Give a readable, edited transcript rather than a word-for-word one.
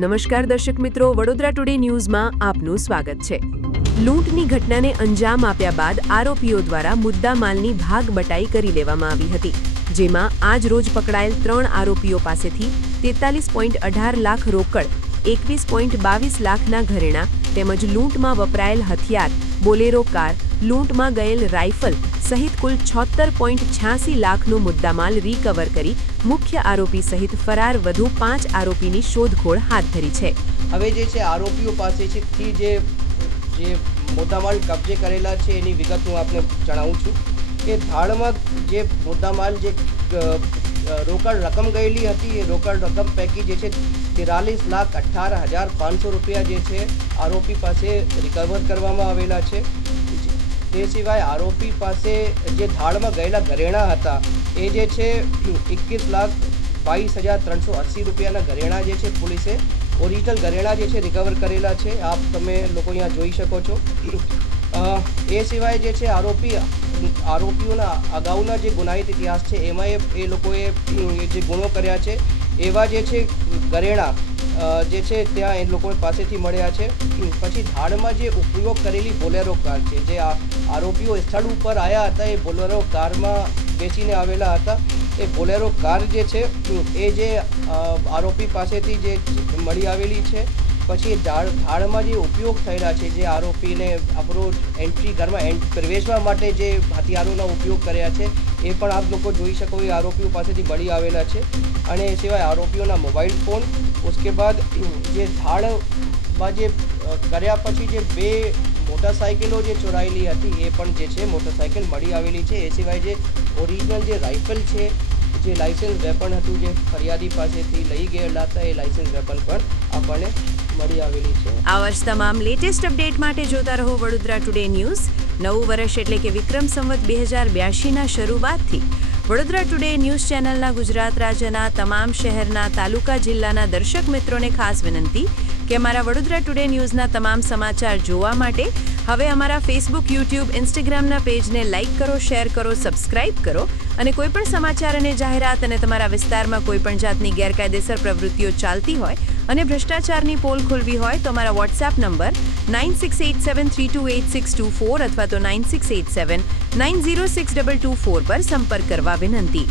નમસ્કાર દર્શક મિત્રો, વડોદરા ટુડે ન્યૂઝમાં આપનું સ્વાગત છે। લૂંટની ઘટનાને અંજામ આપ્યા બાદ આરોપીઓ દ્વારા મુદ્દામાલની ભાગ બટાઈ કરી લેવામાં આવી હતી, જેમાં આજ રોજ પકડાયેલ 3 આરોપીઓ પાસેથી 43.18 લાખ રોકડ, 21.22 લાખના ઘરેણાં તેમજ લૂંટમાં વપરાયેલ હથિયાર, બોલેરો કાર, લૂંટમાં ગયેલ રાઇફલ સહિત કુલ 76.86 લાખનો મુદ્દામાલ રિકવર કરી મુખ્ય આરોપી સહિત ફરાર વધુ 5 આરોપીની શોધખોળ હાથ ધરી છે। હવે જે છે આરોપીઓ પાસેથી જે મુદ્દામાલ કબજે કરેલા છે એની વિગત હું આપને જણાવું છું કે ધાડમાં જે મુદ્દામાલ જે રોકડ રકમ ગયેલી હતી એ રોકડ રકમ પૈકી જે છે 43,18,500 રૂપિયા જે છે આરોપી પાસે રિકવર કરવામાં આવેલા છે। તે સિવાય આરોપી પાસે જે ધાડમાં ગયેલા ઘરેણાં હતા એ જે છે 21,22,380 રૂપિયાના ઘરેણાં જે છે પોલીસે ઓરિજિનલ ઘરેણાં જે છે રિકવર કરેલા છે। આપ તમે લોકો અહીંયા જોઈ શકો છો। એ સિવાય જે છે આરોપીઓના અગાઉના જે ગુનાહિત ઇતિહાસ છે એમાં એ લોકોએ જે ગુનો કર્યા છે એવા જે છે ઘરેણાં જે છે ત્યાં એ લોકો પાસેથી મળ્યા છે। પછી ધાડમાં જે ઉપયોગ કરેલી બોલેરો કાર છે, જે આરોપીઓ સ્થળ ઉપર આવ્યા હતા એ બોલેરો કારમાં બેસીને આવેલા હતા, એ બોલેરો કાર જે છે એ જે આરોપી પાસેથી જે મળી આવેલી છે। પછી ધાડમાં જે ઉપયોગ થયેલા છે, જે આરોપીને આપણો ઘરમાં પ્રવેશવા માટે જે હથિયારોના ઉપયોગ કર્યા છે એ પણ આપ લોકો જોઈ શકો એ આરોપીઓ પાસેથી મળી આવેલા છે। અને એ સિવાય આરોપીઓના મોબાઈલ ફોન, उसके बाद જે ધાડમાં જે કર્યા પછી જે 2 મોટરસાઇકલો જે ચોરાયેલી હતી એ પણ જે છે મોટરસાઇકલ મળી આવેલી છે। એ સિવાય જે ઓરિજિનલ જે રાઇફલ છે, જે લાઇસન્સ વેપન હતું જે ફરિયાદી પાસેથી લઈ ગયેલા હતા એ લાઇસન્સ વેપન પણ આપણને મળી આવેલી છે। આ વર્ષ તમામ લેટેસ્ટ અપડેટ માટે જોતા રહો વડોદરા ટુડે ન્યૂઝ। નવું વર્ષ એટલે કે વિક્રમ સંવત 2082ના શરૂઆતથી વડોદરા ટુડે ન્યૂઝ ચેનલના ગુજરાત રાજ્યના તમામ શહેરના, તાલુકા, જિલ્લાના દર્શક મિત્રોને ખાસ વિનંતી કે અમારા વડોદરા ટુડે ન્યૂઝના તમામ સમાચાર જોવા માટે હવે અમારા ફેસબુક, યુટ્યુબ, ઇન્સ્ટાગ્રામના પેજને લાઇક કરો, શેર કરો, સબસ્ક્રાઇબ કરો અને કોઈપણ સમાચાર અને જાહેરાત અને તમારા વિસ્તારમાં કોઈપણ જાતની ગેરકાયદેસર પ્રવૃત્તિઓ ચાલતી હોય અને ભ્રષ્ટાચારની પોલ ખોલવી હોય તો અમારા વોટ્સએપ નંબર 9687328624 અથવા તો 9687906224 પર સંપર્ક કરવા વિનંતી।